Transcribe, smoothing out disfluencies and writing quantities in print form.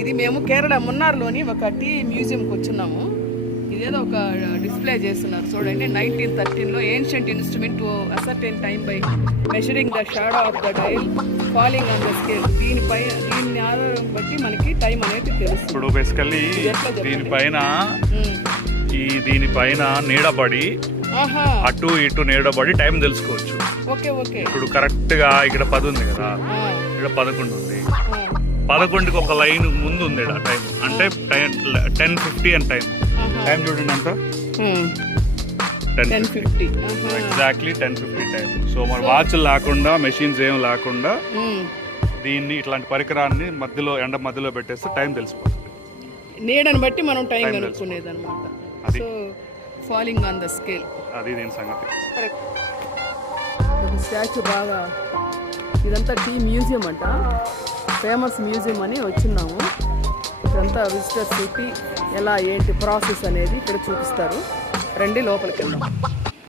ఇది మేము కేరళ మున్నార్లోని ఒక టీ మ్యూజియంకి వచ్చున్నాము. ఇదేదో ఒక డిస్ప్లే చేస్తున్నారు చూడండి. 1913లో ancient instrument ascertain time by measuring the shadow of the dial falling on the scale. దీన్ని ఆధారం బట్టి మనకి టైం అనేది తెలుస్తుంది. ఇప్పుడు బేసికల్లీ దీనిపైన నీడబడి అటు ఇటు నీడబడి టైం తెలుసుకోవచ్చు. Okay okay. ఇప్పుడు కరెక్ట్ గా ఇక్కడ 10 ఉంది కదా, ఇక్కడ 11 ఉంది. 11కి ఒక లైన్ ముందు ఉంది టైం, అంటే 10:50 అని టైం చూడండి ఎంత, 10:50 ఎగ్జాక్ట్లీ 10:50 టైం. సో మన వాచ్ లేకుండా, మెషిన్స్ ఏం లేకుండా దీన్ని ఇట్లాంటి పరికరాన్ని ఎండ మధ్యలో పెట్టేస్తే టైం తెలిసిపోతుంది. నీడని బట్టి మనం టైం కనుక్కునేది అనమాట. So falling on the scale, అది దీని సంగతి. స్టాచ్యూ బాగా, ఇదంతా టీ మ్యూజియం అంట, ఫేమస్ మ్యూజియం అని వచ్చిన్నాము. ఇదంతా విజిటర్స్ టీ ఎలా ఏంటి ప్రాసెస్ అనేది ఇక్కడ చూపిస్తారు. రండి లోపలికి వెళ్దాం.